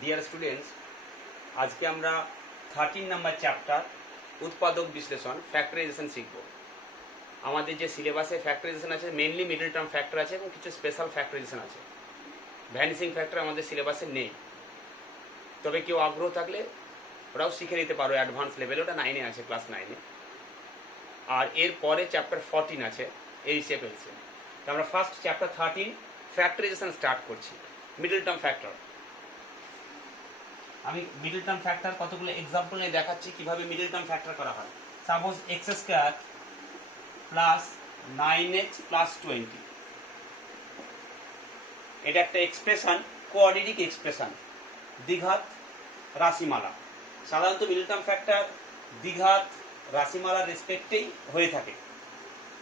Dear students, আজকে আমরা 13 number chapter উৎপাদক বিশ্লেষণ ফ্যাক্টরাইজেশন শিখব। আমাদের যে সিলেবাসে ফ্যাক্টরাইজেশন আছে মেনলি মিডল টার্ম ফ্যাক্টর আছে এবং কিছু স্পেশাল ফ্যাক্টরাইজেশন আছে। ভ্যানিসিং ফ্যাক্টর আমাদের সিলেবাসে নেই, তবে কেউ আগ্রহ থাকলে ওরাও শিখে নিতে পারো অ্যাডভান্স লেভেলে, ওটা 9-এ আছে, ক্লাস 9-এ। আর এর পরে চ্যাপ্টার 14 আছে এইচএফ এলসিএম। তো আমরা ফার্স্ট চ্যাপ্টার 13 ফ্যাক্টরাইজেশন স্টার্ট করছি। মিডল টার্ম ফ্যাক্টর, আমি মিডল টার্ম ফ্যাক্টর কতগুলো এক্সাম্পল নিয়ে দেখাচ্ছি কিভাবে মিডল টার্ম ফ্যাক্টর করা হয়। Suppose x square plus 9x plus 20, এটা একটা এক্সপ্রেশন, কোঅর্ডিনেট এক্সপ্রেশন, দ্বিঘাত রাশিমালা। সাধারণত মিডল টার্ম ফ্যাক্টর দ্বিঘাত রাশিমালার রেসপেক্টেই হয়ে থাকে,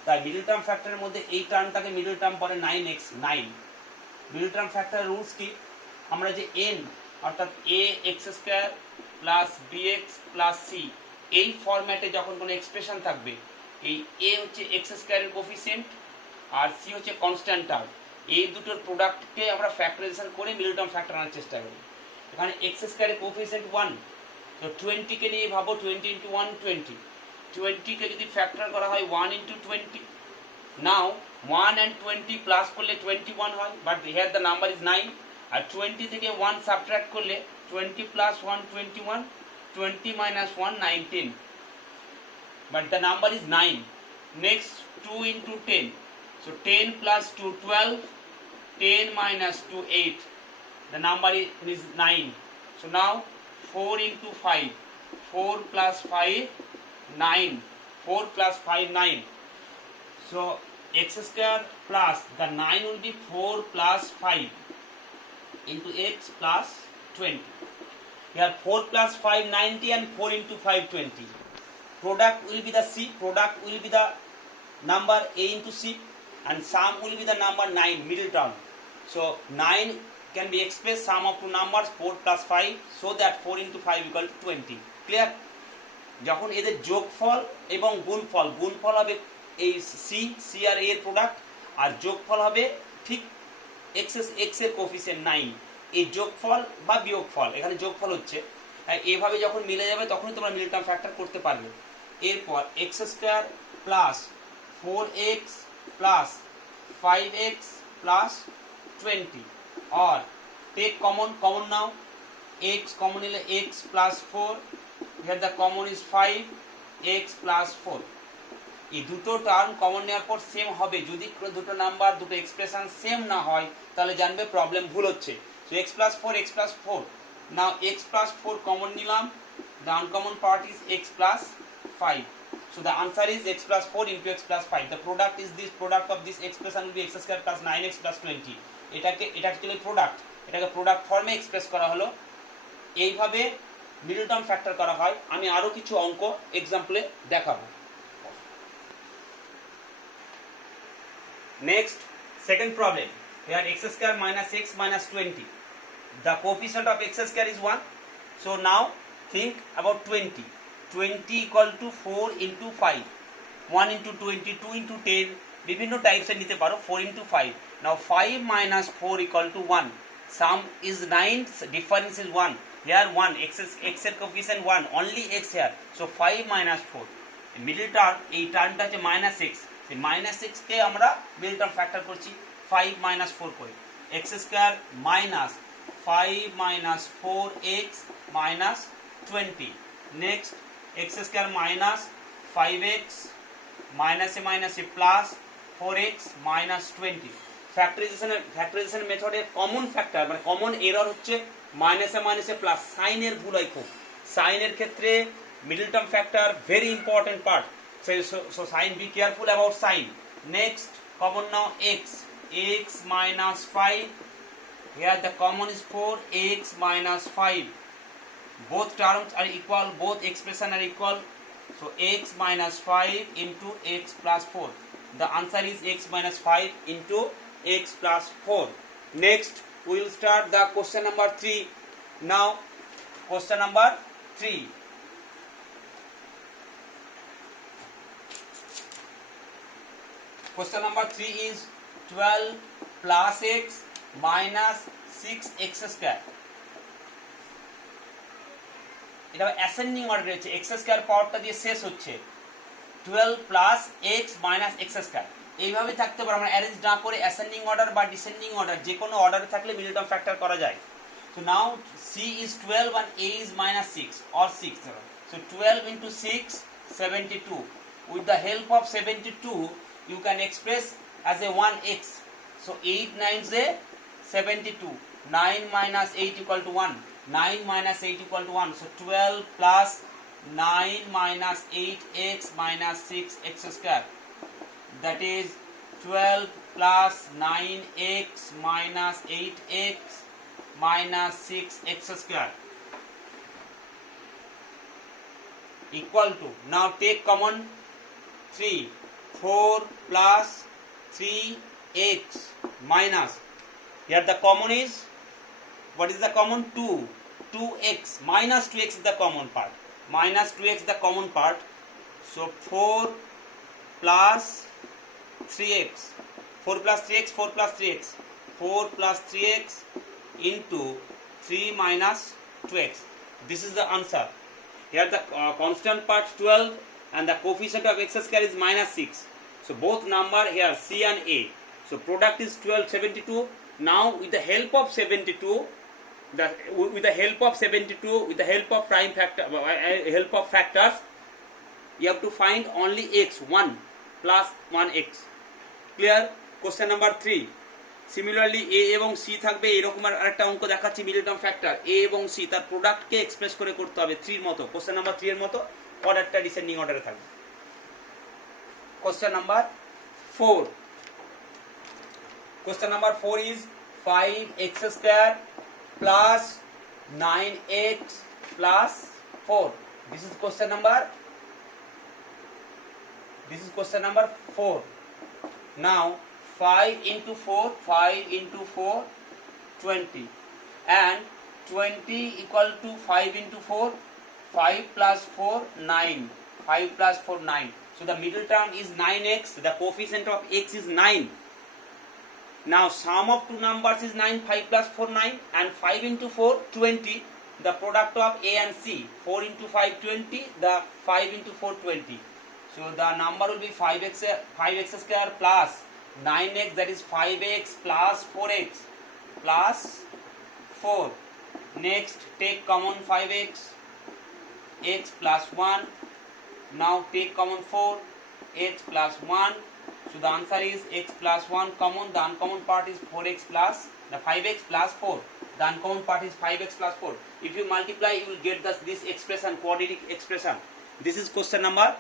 তাই মিডল টার্ম ফ্যাক্টরের মধ্যে এই টার্মটাকে মিডল টার্ম পরে 9x 9। Middle term factor rules কি, আমরা যে n অর্থাৎ a x square plus bx plus c এই ফরম্যাটে যখন কোনো এক্সপ্রেশন থাকবে, এই a হচ্ছে এক্স স্কোয়ারের কোফিসিয়েন্ট আর c হচ্ছে কনস্ট্যান্ট টার্ম, এই দুটোর প্রোডাক্টকে আমরা ফ্যাক্টরাইজেশন করে মিডল টার্ম ফ্যাক্টর আনার চেষ্টা করি। এখানে এক্স স্কোয়ারের কোফিসিয়েন্ট 1, তো 20 কে নিয়ে ভাবো 20 × 1 20, 20 কে যদি ফ্যাক্টর করা হয় 1 × 20, নাও 1 and 20 প্লাস করলে 21 হয়, but here the number is 9। আর 20 থেকে 1 সাবট্রাক্ট করলে 20 plus 1 21, 20 minus 1 19, but the number is 9. Next 2 into 10, so 10 plus 2 12, 10 minus 2 8, the number is 9. So now 4 into 5, 4 plus 5 9, 4 plus 5 9. So x square plus the 9 will be 4 plus 5 into x plus 20. Here 4 plus 5 90 and 4 into 5 20. Product will be the c, product will be the number a into c, and sum will be the number 9, middle term. So 9 can be expressed sum of two numbers 4 plus 5, so that 4 into 5 equal to 20. Clear? যখন এদের যোগফল এবং গুণফল, গুণফল হবে এই c আর a এর প্রোডাক্ট, আর যোগফল হবে ঠিক x এর কোফিসিয়েন্ট 9, এই যোগফল বা বিয়োগফল, এখানে যোগফল হচ্ছে, এভাবে যখন মিলে যাবে তখনই তোমরা মিডল টার্ম ফ্যাক্টর করতে পারবে। এরপর x square plus 4x plus 5x plus 20, or take common now, x common নিলে x plus 4, here the common is 5x plus 4। এই দুটো টার্ম কমন নেওয়ার পর সেম হবে, যদি দুটো নাম্বার দুটো এক্সপ্রেশন সেম না হয় তাহলে জানবে প্রবলেম ভুল হচ্ছে। So x plus 4, x plus 4, now x plus 4 common নিলাম, the uncommon part is x plus 5, so the answer is x plus 4 into x plus 5. The product is this, product of this expression will be x square plus 9x plus 20. এটা actually product, এটাকে product ফর্মে express করা হলো। এইভাবে middle term factor করা হয়। আমি আরো কিছু অঙ্ক এক্সাম্পলে দেখাবো। Next, second problem. Here x square minus x minus 20. The coefficient of x square is 1. So now think about 20. 20 equal to 4 into 5. 1 into 20, 2 into 10. বিভিন্ন টাইপসে নিতে পারো, 4 into 5. Now 5 minus 4 equal to 1. Sum is 9, difference is 1. Here 1, x এর coefficient 1, only x here. So 5 minus 4. Middle term, এই টার্মটা হচ্ছে minus x. Minus six কে আমরা middle term factor করছি 5 minus 4 করে, x square minus 5 minus 4x minus 20। Next x square minus 5x minus a minus a plus 4x minus 20। Factorization মেথডের common factor মানে common error হচ্ছে মাইনাসে মাইনাসে plus, সাইনের ভুল হয় খুব। সাইনের ক্ষেত্রে middle term factor very important part. So sign, be careful about sign. Next, common now x minus 5. Here the common is 4, x minus 5. Both terms are equal, both expression are equal. So x minus 5 into x plus 4. The answer is x minus 5 into x plus 4. Next, we will start the question number 3. Now, question number 3. Question number 3 is 12 plus x minus 6x square. এটা ascending অর্ডারে হচ্ছে, x square পাওয়ারটা দিয়ে শেষ হচ্ছে 12 plus x minus x square. এইভাবে থাকতে পারে, আমরা অ্যারেঞ্জ না করে অ্যাসেন্ডিং অর্ডার বা ডিসেন্ডিং অর্ডার যে কোনো অর্ডারে থাকলে মিডল টার্ম ফ্যাক্টর করা যায়। So now C is 12 and A is minus 6 or 6. So 12 into 6, 72. With the help of 72, you can express as a 1x. So 8 9s a 72. 9 minus 8 equal to 1. 9 minus 8 equal to 1. So 12 plus 9 minus 8x minus 6x square. That is 12 plus 9x minus 8x minus 6x square equal to, now take common 3, 4 plus 3x minus, here the common is, what is the common? 2, 2x, minus 2x is the common part, minus 2x the common part, so 4 plus 3x, 4 plus 3x, 4 plus 3x, 4 plus 3x into 3 minus 2x. This is the answer. Here the constant part 12 and the coefficient of x square is minus 6. So both number here C and A. So product is 12, 72. Now with the help of 72, with the help of 72, with the help of prime factor, help of factors, you have to find only x, 1 plus 1x. Clear? Question number 3. Similarly এ এবং C থাকবে, এরকম আরেকটা অঙ্ক দেখাচ্ছি middle term factor এ এবং C, তার প্রোডাক্টকে express করে করতে হবে 3 এর মতো, কোশ্চেন নাম্বার 3 এর মতো, অর্ডারটা ডিসেন্ডিং অর্ডারে থাকবে। Question number 4, question number 4 is 5x square plus 9x plus 4. This is question number 4. Now 5 into 4, 5 into 4, 20. And 20 equal to 5 into 4, 5 plus 4, 9. 5 plus 4, 9. So the middle term is 9x, the coefficient of x is 9. Now sum of two numbers is 9, 5 plus 4, 9. And 5 into 4, 20. The product of A and C. 4 into 5, 20. The 5 into 4, 20. So the number will be 5x square plus 9x, that is 5x plus 4x plus 4. Next take common 5x, x plus 1. Now take common 4, x plus 1. So the answer is x plus 1 common. The uncommon part is 4x plus the 5x plus 4. The uncommon part is 5x plus 4. If you multiply, you will get this expression, quadratic expression. This is question number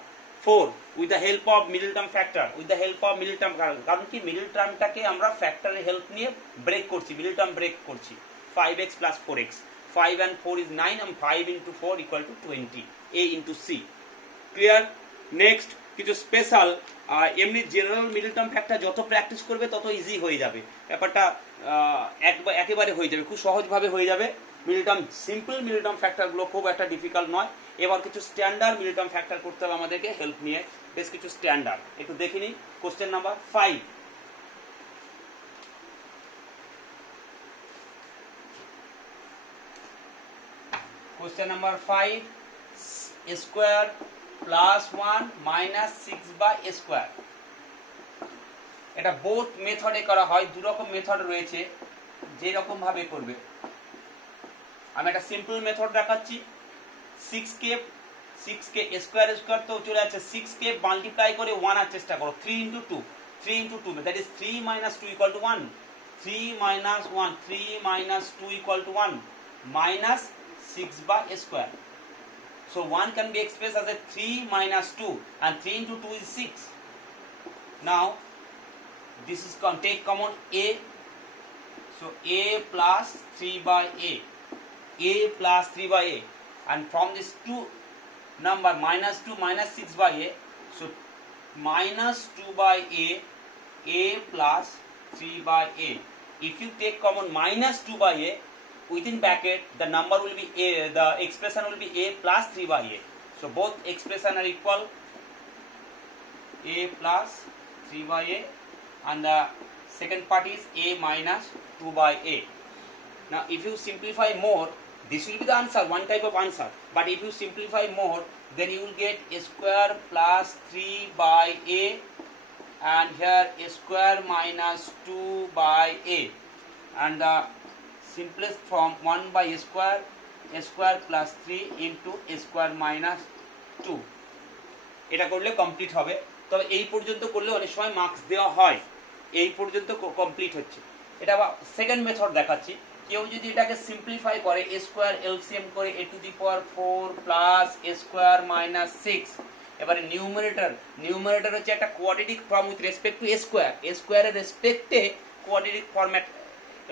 4 with the help of middle term factor, with the help of middle term, কারণ কি middle টার্মটাকে আমরা ফ্যাক্টরের help নিয়ে break করছি, middle term break করছি। 5x plus 4x, 5 and 4 is 9 and 5 into 4 equal to 20, A into C. Clear? Next কিছু special, এমনি general middle term factor যত প্র্যাকটিস করবে তত ইজি হয়ে যাবে, ব্যাপারটা একেবারে হয়ে যাবে, খুব সহজভাবে হয়ে যাবে। Middle term, simple middle term ফ্যাক্টরগুলো খুব একটা ডিফিকাল্ট নয়। এবার কিছু স্ট্যান্ডার্ড মিডল টার্ম ফ্যাক্টর করতে হবে আমাদেরকে হেল্প নিয়ে, বেশ কিছু স্ট্যান্ডার্ড একটু দেখে নিই। Question number 5, question number 5, square plus 1 minus 6 by square. এটা বোথ মেথডে করা হয়, দুরকম মেথড রয়েছে, যেরকম ভাবে করবে। আমি একটা সিম্পল মেথড দেখাচ্ছি। 6কে স্কোয়ার তো চলে যাচ্ছে, 6কে মাল্টিপ্লাই করে 1 আর চেষ্টা করো। 3 into 2, 3 into 2, that is 3 minus 2 equal to 1, 3 minus 1, 3 minus 2 equal to 1, minus 6 by square. So 1 can be expressed as a 3 minus 2, and 3 into 2 is 6. Now this is take common A, so A plus 3 by A plus 3 by A, and from this 2 number minus 2 minus 6 by A, so minus 2 by A plus 3 by A. If you take common minus 2 by A, within bracket the number will be A, the expression will be A plus 3 by A. So both expression are equal, A plus 3 by A, and the second part is A minus 2 by A. Now if you simplify more, This will be the answer, one type of answer. But if you simplify more, then you will get a square plus 3 by a, and here a square minus 2 by a, and the simplest form 1 by a square plus 3 into a square minus 2. এটা করলে complete হবে। তবে এই পর্যন্ত করলে অনেক সময় marks দেওয়া হয়, এই পর্যন্ত কমপ্লিট হচ্ছে। এটা আবার সেকেন্ড মেথড দেখাচ্ছি। কেউ যদি এটাকে সিম্পলিফাই করে, এ স্কোয়ার এলসিএম করে a to the power 4 plus a square minus 6, এবারে নিউমারেটর হচ্ছে একটা quadratic form with respect to a স্কোয়ারের রেসপেক্টে কোয়াড্রেটিক ফরম্যাট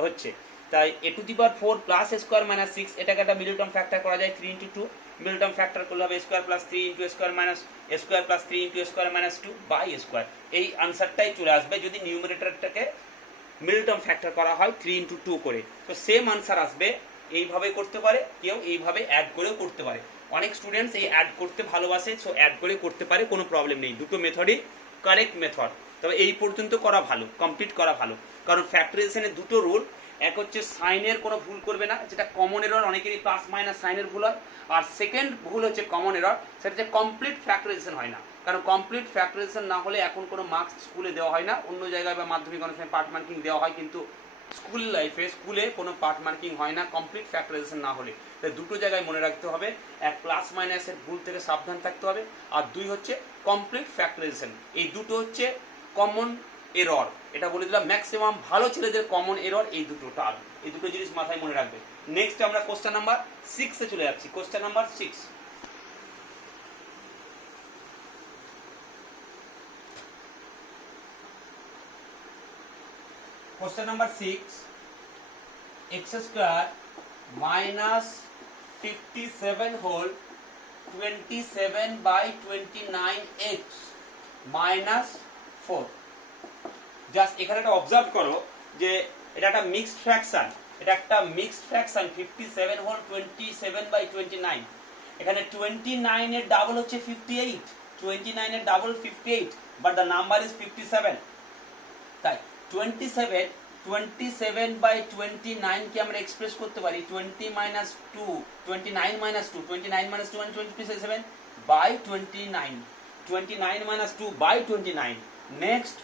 হচ্ছে, তাই a to the power 4 plus a square minus 6 এটাকে একটা মিডল টার্ম ফ্যাক্টর করা যায় 3 into 2, মিডল টার্ম ফ্যাক্টর করলে হবে square plus 3 into square minus square plus 3 into square minus 2 by square. এই আনসারটাই চলে আসবে যদি নিউমারেটরটাকে মিডল টার্ম ফ্যাক্টর করা হয় 3 into 2 করে। তো সেম আনসার আসবে। এইভাবে করতে পারে, কেউ এইভাবে অ্যাড করেও করতে পারে। অনেক স্টুডেন্টস এই অ্যাড করতে ভালোবাসে, সো অ্যাড করে করতে পারে, কোনো প্রবলেম নেই। দুটো মেথডই কারেক্ট মেথড। তবে এই পর্যন্ত করা ভালো, কমপ্লিট করা ভালো, কারণ ফ্যাক্টরাইজেশনের দুটো রুল। এক হচ্ছে সাইনের কোনো ভুল করবে না, যেটা কমন এরর, অনেকেরই প্লাস মাইনাস সাইনের ভুল হয়। আর সেকেন্ড ভুল হচ্ছে কমন এরর, সেটা হচ্ছে কমপ্লিট ফ্যাক্টরাইজেশন হয় না। কারণ কমপ্লিট ফ্যাক্টরাইজেশন না হলে এখন কোনো মার্কস স্কুলে দেওয়া হয় না, অন্য জায়গায় বা মাধ্যমিক অনেক সময় পার্ট মার্কিং দেওয়া হয়, কিন্তু স্কুল লাইফে স্কুলে কোনো পার্ট মার্কিং হয় না কমপ্লিট ফ্যাক্টরাইজেশন না হলে। তাই দুটো জায়গায় মনে রাখতে হবে, এক প্লাস মাইনাসের ভুল থেকে সাবধান থাকতে হবে, আর দুই হচ্ছে কমপ্লিট ফ্যাক্টরাইজেশন। এই দুটো হচ্ছে কমন এরর। এটা বলে দিলাম, ম্যাক্সিমাম ভালো ছেলেদের কমন এরর এই দুটো টার্ম, এই দুটো জিনিস মাথায় মনে রাখবে। নেক্সট আমরা কোশ্চেন নাম্বার 6 এ চলে যাচ্ছি। Question number 6, question number 6, x square minus 57 whole 27 by 29x minus 4। Just এখানে একটা অবজার্ভ করো যে এটা একটা মিক্সড ফ্র্যাকশন, এটা একটা মিক্সড ফ্র্যাকশন 57 হোল 27 by 29। এখানে 29 এর ডাবল হচ্ছে 58, 29 এর double 58, but the number is 57। তাই 27 by 29 কে আমরা এক্সপ্রেস করতে পারি 29 minus 2 and 27 by 29, 29 minus 2 by 29। next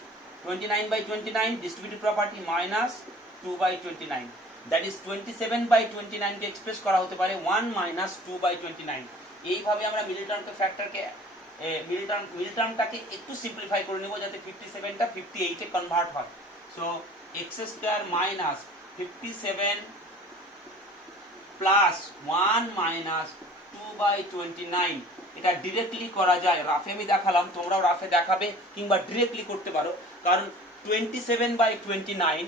29 by 29 distributive property minus 2 by 29, that is 27 by 29 K express করা হতে পারে 1 minus 2 by 29। এইভাবে আমরা মিডল টার্ম ফ্যাক্টরকে মিডল টার্মটাকে একটু সিম্পলিফাই করে নেব যাতে 57টা 58 এ কনভার্ট হয়। So x square minus 57 plus 1 minus 2 by 29, এটা ডিরেক্টলি করা যায়। রাফে আমি দেখালাম, তোমরাও রাফে দেখাবে কিংবা ডিরেক্টলি করতে পারো, কারণ 27 by 29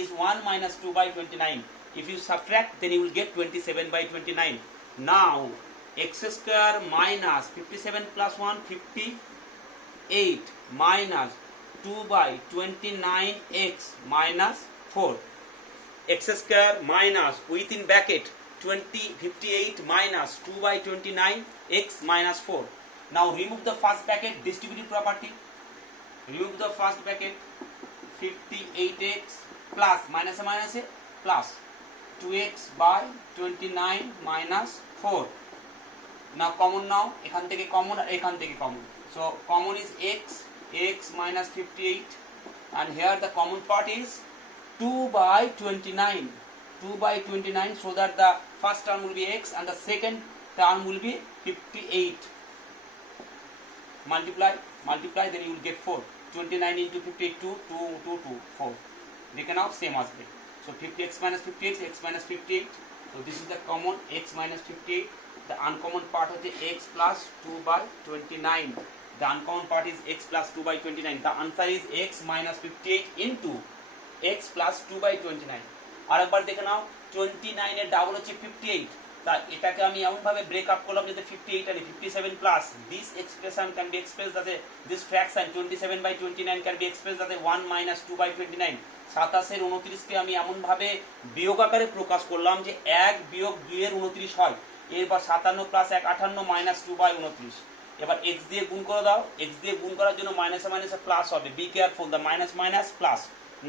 is 1 minus 2 by 29. If you subtract, then you will get 27 by 29. Now x square minus 57 plus 1 58 minus 2 by 29x minus 4, x square minus within bracket 58 minus 2 by 29x minus 4. Now remove the first bracket, distributive property, remove the first bracket, 58x plus minus a minus a plus 2x by 29 minus 4. Now common, now এখান থেকে common আর এখান থেকে common, so common is x minus 58, and here the common part is 2 by 29, so that the first term will be x and the second term will be 58. multiply, then you will get 4, 29 into 52 2 4, দেখে নাও same আসবে। so 50x minus 58, x minus 58, so this is the common x minus 58. the uncommon part হচ্ছে x plus 2 by 29, the uncommon part is x plus 2 by 29. the answer is x minus 58 into x plus 2 by 29. আরেকবার দেখে নাও, 29 এর double হচ্ছে 58, তা এটাকে আমি এমন ভাবে ব্রেক আপ করলাম যাতে 58 আর 57 plus this expression can be expressed as a this fraction 27 by 29 can be expressed as a 1 minus 2 by 29. 27 এর 29 কে আমি এমন ভাবে বিয়োগ আকারে প্রকাশ করলাম যে 1 বিয়োগ 2 এর 29 হয়। এরপর 57 প্লাস 1 58 মাইনাস 2 বাই 29। এবার x দিয়ে গুণ করে দাও, x দিয়ে গুণ করার জন্য মাইনাসে মাইনাসে প্লাস হবে, be careful, the minus minus plus,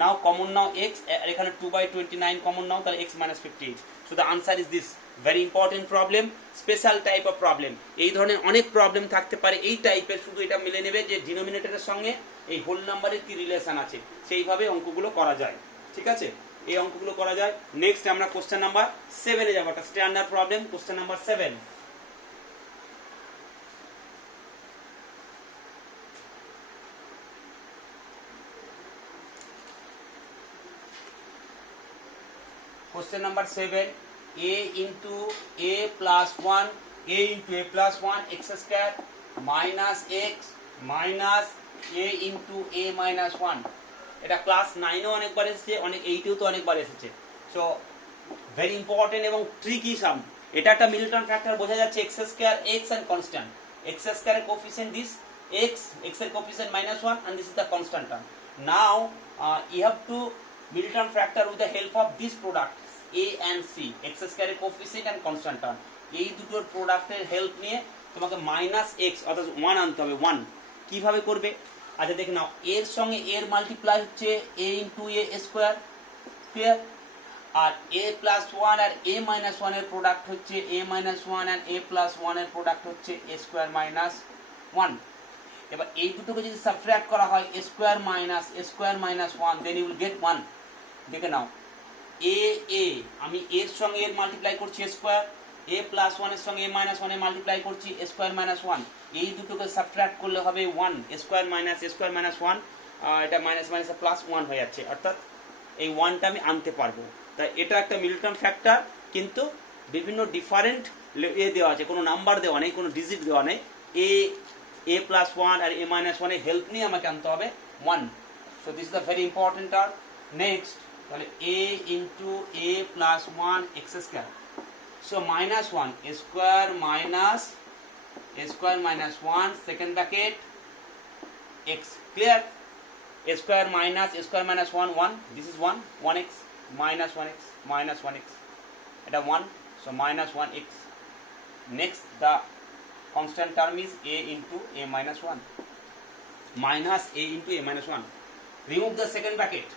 now common now x, আর এখানে 2/29 কমন নাও, তাহলে x minus 58। So the answer is this. Very important problem, special type of problem. এই ধরনের অনেক প্রবলেম থাকতে পারে এই টাইপের, শুধু এটা মিলে নেবে যে ডিনোমিনেটরের সঙ্গে এই হোল নাম্বারের কি রিলেশন আছে, সেইভাবে অঙ্কগুলো করা যায়। ঠিক আছে, এই অঙ্কগুলো করা যায়। নেক্সট আমরা কোশ্চেন নাম্বার 7-এ যাবো, একটা standard problem, question number 7। Question number 7, a into a plus 1, a into a plus 1 x square minus x minus a into a minus 1। এটা ক্লাস 9-এও অনেকবার এসেছে, অনেক 8-এও তো অনেকবার এসেছে। সো ভেরি ইম্পর্টেন্ট এবং ট্রিকি সাম। এটা একটা মিডলটন ফ্যাক্টর, বোঝা যাচ্ছে x square x and constant. X স্কয়ারের কোফিসিয়েন্ট দিস এক্স, এক্স এর coefficient -1 and this is the constant term. Now you have to Middleton factor with the help of this product a and c, x square এর coefficient and constant term। এই দুটোর প্রোডাক্টের help নিয়ে তোমাকে -x অর্থাৎ 1 আনতে হবে। 1 কিভাবে করবে? আচ্ছা দেখে নাও, এর সঙ্গে এর মাল্টিপ্লাই হচ্ছে a into a square, clear? আর a প্লাস 1 আর a মাইনাস 1 এর প্রোডাক্ট হচ্ছে a মাইনাস 1 আর a প্লাস 1 এর প্রোডাক্ট হচ্ছে a স্কয়ার মাইনাস 1। এবার এই দুটোকে যদি সাবট্রাক্ট করা হয় a square minus 1, then you will get 1। দেখে নাও, আমি এর সঙ্গে এর মাল্টিপ্লাই করছি স্কয়ার, a প্লাস 1 এর সঙ্গে a মাইনাস 1 এর মাল্টিপ্লাই করছি স্কয়ার মাইনাস 1। এই দুটোকে সাবট্রাক্ট করলে হবে 1, স্কয়ার মাইনাস 1, এটা মাইনাস মাইনাসে প্লাস 1 হয়ে যাচ্ছে, অর্থাৎ এই 1টা আমি আনতে পারবো। তাই এটা একটা মিডলটন ফ্যাক্টর, কিন্তু বিভিন্ন ডিফারেন্ট দেওয়া আছে, কোনো নাম্বার দেওয়া নেই, কোনো ডিজিট দেওয়া নেই। a প্লাস 1 আর a মাইনাস 1 এর হেল্প নিয়ে আমাকে আনতে হবে 1। So this is the very important term. Next, তাহলে a into a plus 1 x square, so minus 1 square minus 1 second bracket x, clear? Square minus 1 1, this is 1x minus 1x, এটা 1, so minus 1x. Next, the constant term is a into a minus 1, minus a into a minus 1. Remove the second bracket,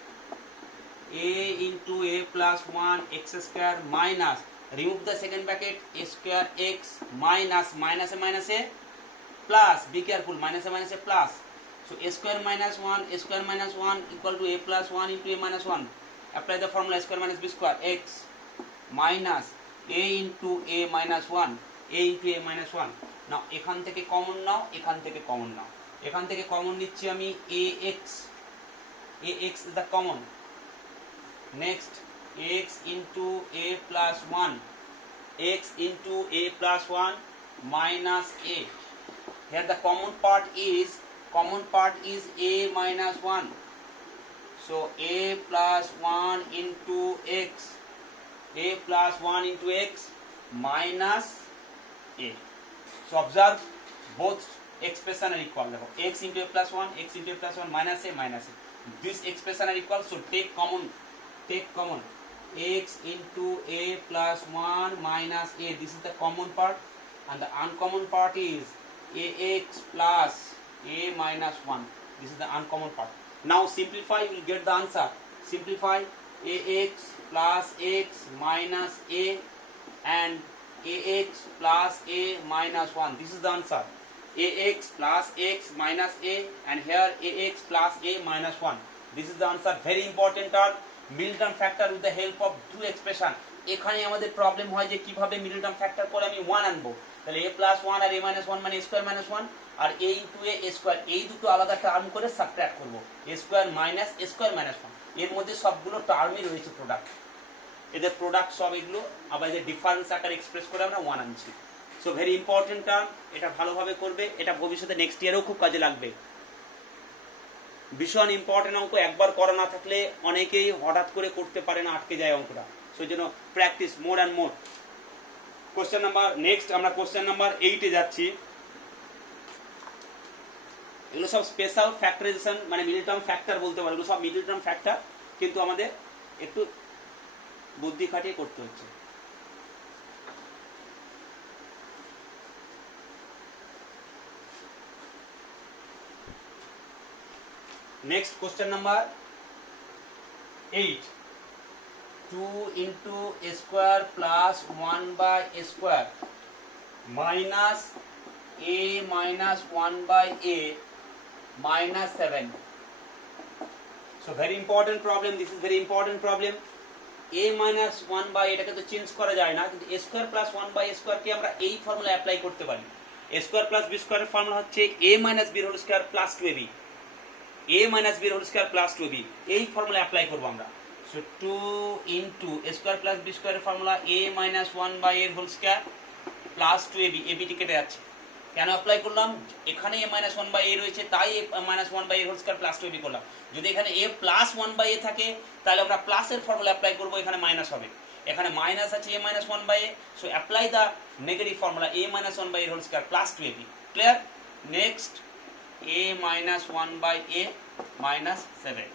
a into a plus 1 x square minus, remove the second bracket, a square x minus minus a plus, be careful, minus a plus, so a square minus 1 equal to a plus 1 into a minus 1. Apply the formula square minus b square, x minus a into a minus 1, a into a minus 1. Now এখান থেকে common নাও, এখান থেকে common নাও, এখান থেকে common নিচ্ছি আমি ax is the common. Next, x into a plus 1, x into a plus 1 minus a. Here the common part is a minus 1. So a plus 1 into x, minus a. So observe, both expression are equal. X into a plus 1, minus a. This expression are equal, so take common. X into a plus 1 minus a, this is the common part, and the uncommon part is ax plus a minus 1. This is the uncommon part. Now simplify, you will get the answer. Simplify ax plus x minus a and ax plus a minus 1. This is the answer. Ax plus x minus a and here ax plus a minus 1. This is the answer. Very important term, Middleton factor with the help of two expression. এখানে আমাদের problem হয় যে কিভাবে Middleton factor করে আমি 1 আনবো। তাহলে a plus 1 আর a minus 1 মানে a square minus 1 আর a into a square, এই দুটো আলাদা টার্ম করে সাবট্রাক্ট করব, a square minus a square minus 1। এর মধ্যে সবগুলো টার্মই রয়েছে প্রোডাক্ট, এদের প্রোডাক্ট সব এগুলো, আবার এদের ডিফারেন্স আকারে এক্সপ্রেস করে আমরা 1 আনছি। সো ভেরি ইম্পর্টেন্ট টার্ম, এটা ভালোভাবে করবে, এটা ভবিষ্যতে নেক্সট ইয়ারেও খুব কাজে লাগবে। ভীষণ ইম্পর্টেন্ট অঙ্ক, একবার করা না থাকলে অনেকেই হঠাৎ করে করতে পারে না, আটকে যায় অঙ্কটা। সেই জন্য practice more and more. Question number, next আমরা কোশ্চেন নাম্বার 8-এ যাচ্ছি। এগুলো সব স্পেশাল ফ্যাক্টরাইজেশন, মানে মিডলটন ফ্যাক্টর বলতে পারো, এগুলো সব মিডলটন ফ্যাক্টর, কিন্তু আমাদের একটু বুদ্ধি খাটিয়ে করতে হচ্ছে। Next question number 8 2 into a square plus 1 by a square minus a minus 1 by a minus 7. So very important problem, this is very important problem. a minus 1 by এটাকে তো চেঞ্জ করা যায় না, কিন্তু a square plus 1 by a square কে আমরা এই formula apply করতে পারি। a square plus b square এর ফর্মুলা হচ্ছে a minus b whole square plus 2ab, a minus b whole square plus 2ab, এই ফর্মুলা অ্যাপ্লাই করব আমরা। So 2 into a square plus b square এর formula a minus 1 by a whole square plus 2ab, ab টি কেটে যাচ্ছে। কেন apply করলাম? এখানে a minus 1 by a রয়েছে, তাই a minus 1 by a whole square plus 2ab করলাম। যদি এখানে a plus 1 by a থাকে তাহলে আমরা প্লাসের ফর্মুলা অ্যাপ্লাই করব, এখানে মাইনাস হবে। এখানে মাইনাস আছে a minus 1 by a, so apply the negative formula a minus 1 by a whole square plus 2ab. Clear? Next, a minus 1 by a minus 7.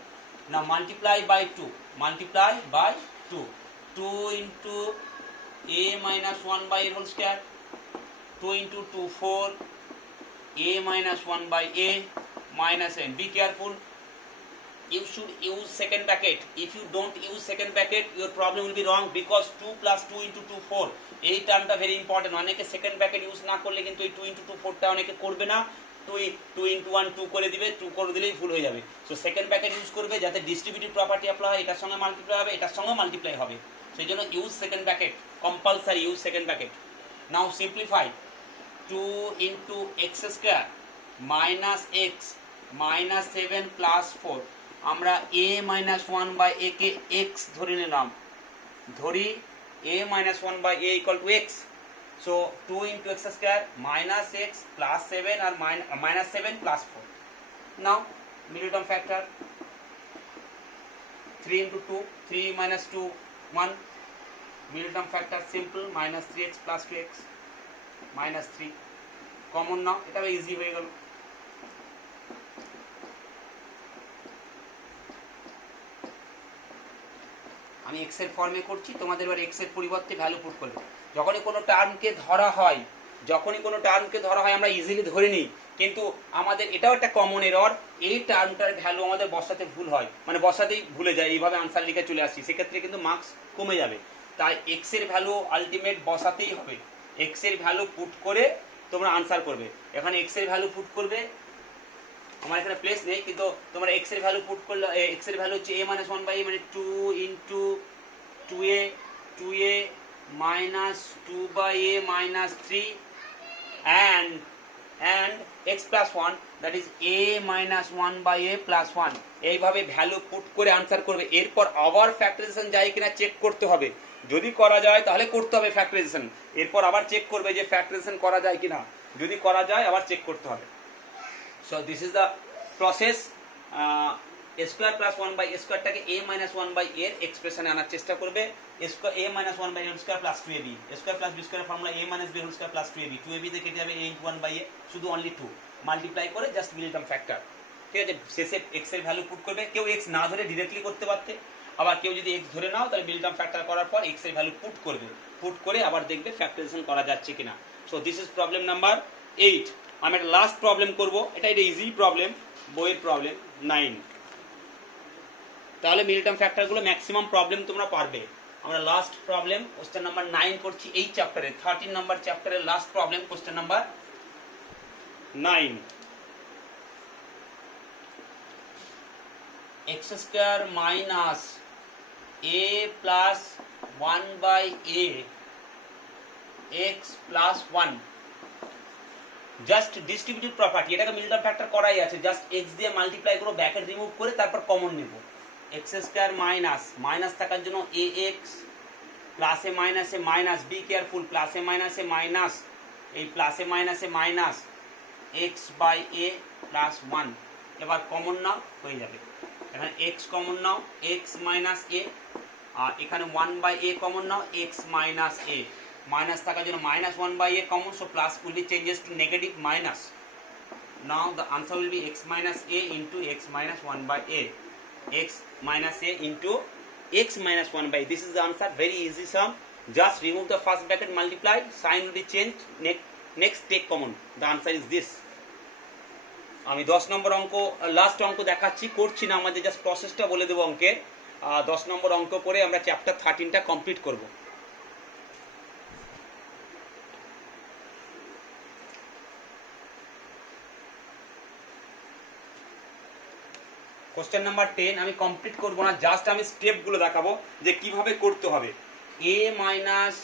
Now multiply by 2. Multiply by 2. 2 into a minus 1 by a whole square. 2 into 2 4. A minus 1 by a minus 7. Be careful. You should use second bracket. If you don't use second bracket, your problem will be wrong, because 2 plus 2 into 2 4. এই টার্মটা very important. অনেকে second bracket use না করলে কিন্তু এই 2 into 2 4টা অনেকে করবে না। 2 into 1 2 করে দিবে, 2 করে দিলেই ভুল হয়ে যাবে। সো সেকেন্ড ব্র্যাকেট ইউজ করবে যাতে ডিস্ট্রিবিউটিভ প্রপার্টি অ্যাপ্লাই হয়, এটার সঙ্গে মাল্টিপ্লাই হবে, এটার সঙ্গে মাল্টিপ্লাই হবে। সেই জন্য use second bracket, compulsory use second bracket. Now simplify. 2 into x square minus x minus 7 plus 4, আমরা a minus 1 by a K x ধরে নিলাম, ধরি a minus 1 by a equal to x. So 2 into x square minus x plus 7 or minus 7 plus 4. Now middle term factor, 3 into 2, 3 minus 2 1. Middle term factor simple, minus 3x plus 2x minus 3. Common now, এটা easy হয়ে গেল। আমি x এর ফর্মে করছি, তোমাদের এবার x এর পরিবর্তে ভ্যালু পুট করবে। যখনই কোনো টার্মকে ধরা হয়, আমরা ইজিলি ধরে নিই, কিন্তু আমাদের এটাও একটা কমন এরর, এই টার্মটার ভ্যালু আমাদের বসাতে ভুল হয়, মানে বসাতেই ভুলে যায়, এইভাবে আনসার লিখে চলে আসছি, সেক্ষেত্রে কিন্তু মার্কস কমে যাবে। তাই x এর ভ্যালু আলটিমেট বসাতেই হবে। x এর ভ্যালু পুট করে তোমরা আনসার করবে। এখানে x এর ভ্যালু পুট করবে, আমার এখানে প্লেস নেই, কিন্তু তোমরা x এর ভ্যালু পুট করলে x এর ভ্যালু হচ্ছে a minus 1 by a, মানে 2 into 2a minus 2 by a minus 3 and x plus 1, that is a minus 1 by a plus 1। এইভাবে ভ্যালু পুট করে আনসার করবে। এরপর আবার ফ্যাক্টরাইজেশন যায় কিনা চেক করতে হবে, যদি করা যায় তাহলে করতে হবে ফ্যাক্টরাইজেশন। এরপর আবার চেক করবে যে ফ্যাক্টরাইজেশন করা যায় কিনা, যদি করা যায় আবার চেক করতে হবে। So this is the process. A square plus 1 by a square টাকে a minus 1 by a এর এক্সপ্রেশনে আনার চেষ্টা করবে। a minus 1 by a square plus 2ab, a square plus b square formula a minus b whole square plus 2ab, 2ab তে কেটে যাবে a into 1 by a, শুধু অনলি 2 মাল্টিপ্লাই করে জাস্ট মিডল টার্ম ফ্যাক্টর। ঠিক আছে, শেষে x এর value put করবে। কেউ x না ধরে ডিরেক্টলি করতে পারতে, আবার কেউ যদি x ধরে নাও তাহলে মিডল টার্ম ফ্যাক্টর করার পর x এর ভ্যালু পুট করবে, পুট করে আবার দেখবে ফ্যাক্টরাইজেশন করা যাচ্ছে কিনা। So this is problem number 8। আমি একটা লাস্ট প্রবলেম করব, এটা ইজি প্রবলেম, বইয়ের প্রবলেম 9। তাহলে মিডল টার্ম ফ্যাক্টরগুলো ম্যাক্সিমাম প্রবলেম তোমরা পারবে। আমরা লাস্ট প্রবলেম কোশ্চেন নাম্বার 9 করছি এই চ্যাপ্টারে, 13 নাম্বার চ্যাপ্টারের last problem question number 9। x square minus a plus 1 by a x plus 1, just distributive property, এটাকে মিডল টার্ম ফ্যাক্টর করাই আছে, জাস্ট x দিয়ে মাল্টিপ্লাই করব, ব্র্যাকেট রিমুভ করে তারপর কমন নেব। x স্কয়ার মাইনাস, মাইনাস থাকার জন্য ax প্লাসে মাইনাসে মাইনাস, বি কেয়ারফুল, প্লাসে মাইনাসে মাইনাস, এই প্লাসে মাইনাসে minus x by a plus 1। এবার কমন নাও, হয়ে যাবে। এখানে x কমন নাও, x মাইনাস a, আর এখানে 1 বাই a কমন নাও, x মাইনাস a, মাইনাস থাকার জন্য minus 1 by a common, so plus will be changes to negative minus. Now the answer will be x minus a into x minus 1 by a, x minus a into x minus 1 by a. This is the answer, very easy sum. Just remove the first bracket, multiply, sign will be changed, next take common. The answer is this. আমি 10 নম্বর অঙ্ক last অঙ্ক দেখাচ্ছি, করছি না, আমাদের just প্রসেসটা বলে দেবো অঙ্কের। 10 নম্বর অঙ্ক করে আমরা চ্যাপ্টার 13টা কমপ্লিট করব। কোশ্চেন নাম্বার 10 আমি কমপ্লিট করব না, জাস্ট আমি স্টেপগুলো দেখাবো যে কিভাবে করতে হবে। a minus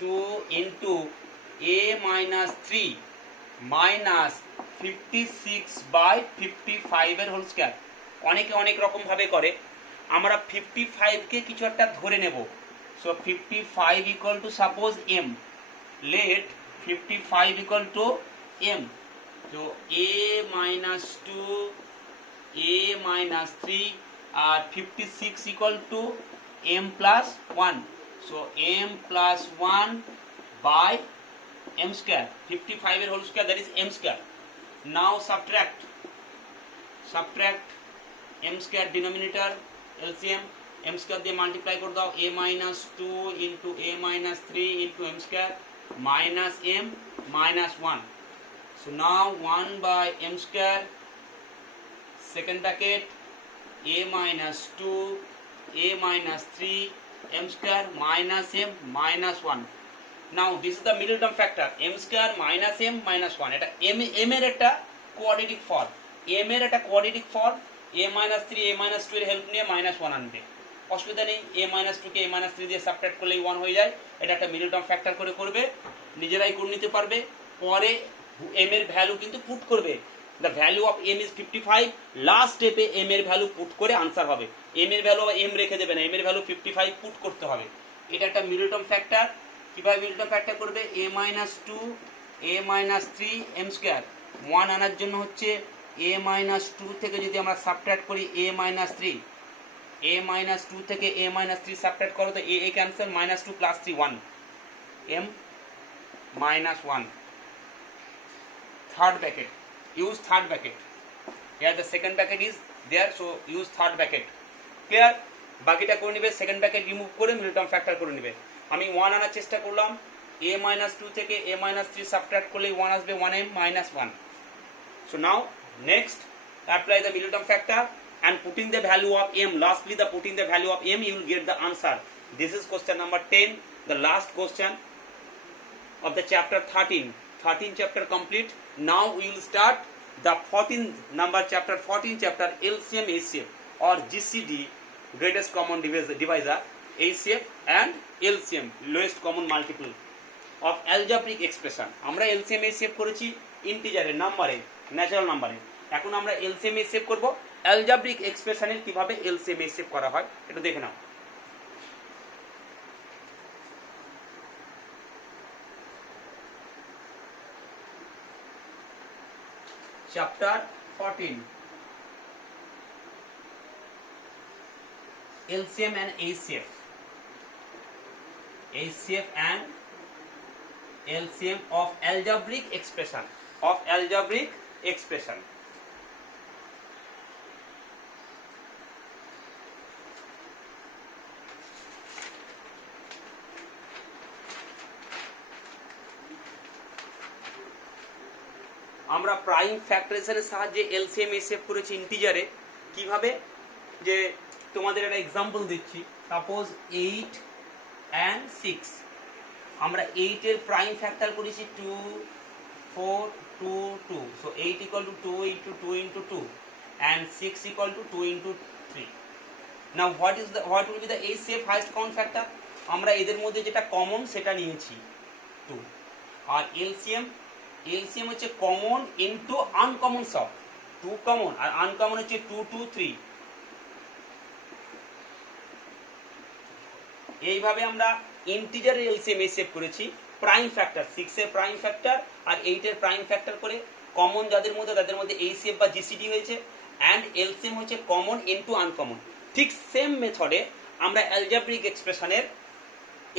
2 into a minus 3 minus 56/55 এর হোল স্কয়ার। অনেকে অনেক রকম ভাবে করে, আমরা 55 কে কিছু একটা ধরে নেব। So 55 equal to suppose m, let 55 equal to m। তো a মাইনাস 2 a minus 3 আর 56 equal to m plus 1. So m plus 1 by m square. 55 এর whole square, that is m square. Now subtract m square denominator LCM, m square দিয়ে multiply করে দাও, a minus 2 into a minus 3 into m square minus m minus 1. So now 1 by m square, second bracket, a minus 2 a minus 3 m square minus m minus 1. Now this is the middle term factor, m square minus m minus 1. এটা m এর একটা quadratic form, m এর একটা quadratic form, a minus 3 a minus 2 এর help নিয়ে -1 আনবে, অসুবিধা নেই। a minus 2 K a minus 3 দিয়ে সাবট্রাক্ট করলেই 1 হয়ে যায়। এটা একটা মিডল টার্ম ফ্যাক্টর করে করবে, নিজেরাই করে নিতে পারবে। পরে m এর ভ্যালু কিন্তু পুট করবে। The value of m is 55, last স্টেপে m এর ভ্যালু পুট করে আনসার হবে। m এর ভ্যালু m রেখে দেবে না, m এর ভ্যালু 55 পুট করতে হবে। এটা একটা মিডল টার্ম ফ্যাক্টর। কিভাবে মিডল টার্ম ফ্যাক্টর করবে? a minus 2 a minus 3 m square 1 আনার জন্য হচ্ছে a minus 2 থেকে যদি আমরা সাবট্রাক্ট করি a minus 3, a minus 2 থেকে a minus 3 সাবট্রাক্ট করো তো a cancel, -2 plus 3 1, m minus 1. Third bracket, use third bracket. Here the second bracket is there, so use third bracket. Clear? বাকিটা করে নেবে, সেকেন্ড ব্র্যাকেট রিমুভ করে middle term factor করে নেবে। আমি 1 আনার চেষ্টা করলাম, a minus 2 থেকে a minus 3 সাবট্রাক্ট করলে 1 আসবে, 1m minus 1. So now next apply the middle term factor and putting the value of m, lastly the putting the value of m, you will get the answer. This is question number 10, the last question of the chapter 13 chapter complete. Now we will start the 14th number chapter, 14th chapter, LCM HCF or GCD, greatest common divisor, HCF and LCM, lowest common multiple of algebraic expression. আমরা LCM HCF করেছি ইন্টিজারের, নাম্বারে, natural নাম্বারে। এখন আমরা LCM HCF করব algebraic expression-এর কিভাবে LCM HCF করা হয় এটা দেখে নাও। Chapter 14, LCM and HCF, HCF and LCM of algebraic expression, of algebraic expression. আমরা প্রাইম ফ্যাক্টরাইজেশনের সাহায্যে এলসিএম এসএফ করেছি ইন্টিজারে। কিভাবে? যে তোমাদের একটা এক্সাম্পল দিচ্ছি, সাপোজ 8 and 6, আমরা 8 এর প্রাইম ফ্যাক্টর করেছি 2 4 2 2, so 8 equal to 2 into 2 into 2 and 6 equal to 2 into 3. Now what will be the HCF, highest common factor? আমরা এদের মধ্যে যেটা কমন সেটা নিয়েছি 2, আর এলসিএম হচ্ছে কমন ইনটু আনকমন সব, 2 কমন আর আনকমন হচ্ছে 2 2 3। এইভাবে আমরা ইন্টিজারের এলসিএম এসএফ করেছি। প্রাইম ফ্যাক্টর 6 এর প্রাইম ফ্যাক্টর আর 8 এর প্রাইম ফ্যাক্টর করে কমন যাদের মধ্যে এইচসিএফ বা জিসিডি হয়েছে, অ্যান্ড এলসিএম হচ্ছে কমন ইনটু আনকমন। ঠিক সেম মেথডে আমরা অ্যালজেব্রিক এক্সপ্রেশনের